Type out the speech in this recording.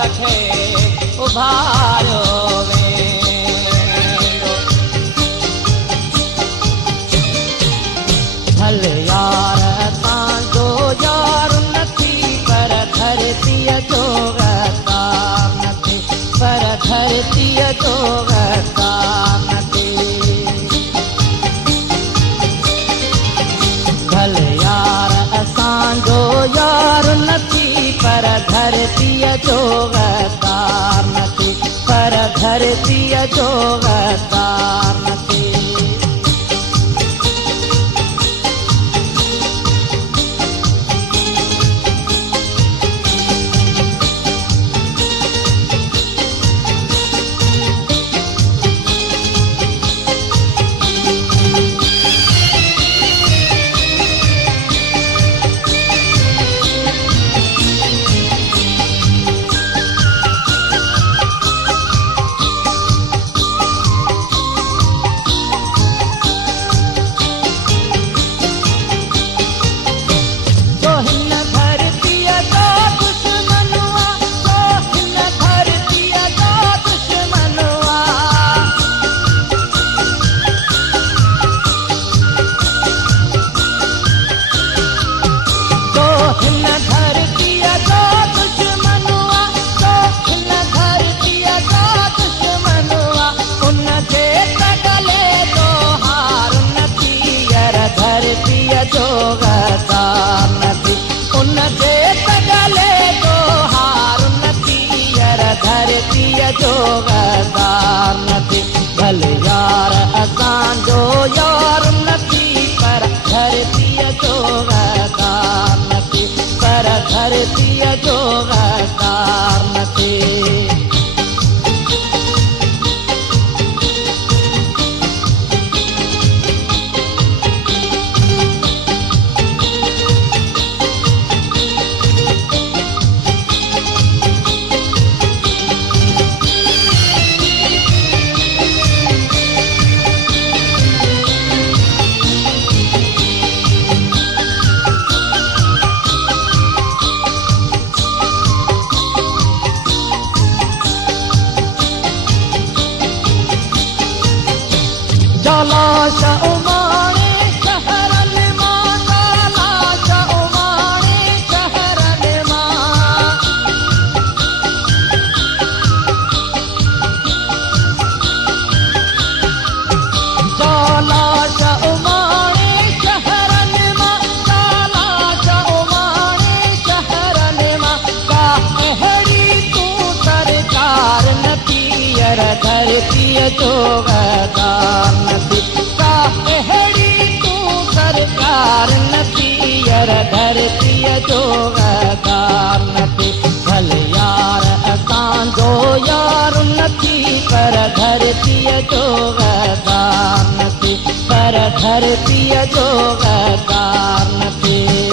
कठे उभारो वेंदो। भले यार असांजो यार नथी पर धरतीअ जो गद्दार नथी, पर धरतीअ जो गद्दार नथी। भले यार असांजो यार नथी पर धरतीअ जो गद्दार नथी, पर धरतीअ जो गद्दार नथी। धरतीअ जो गद्दार नथी, उनजे तगले जो हार नथी, यार धरतीअ जो गद्दार नथी। भले यार असांजो यार नथी पर धरतीअ जो गद्दार नथी, पर धरतीअ जो गद्दार नथी। लाश उमाणे शहरन मां, लाश उमाणे शहरन मां। लाश उमाणे शहरन मां, लाश उमाणे शहरन मां। का अहिड़ी तूं सरकार नथी, यार धरतीअ जो गद्दार नथी। का अहिड़ी तूं सरकार नथी, यार धरतीअ जो गद्दार नथी। भले यार असांजो यार नथी पर धरतीअ जो गद्दार नथी, पर धरतीअ जो गद्दार नथी।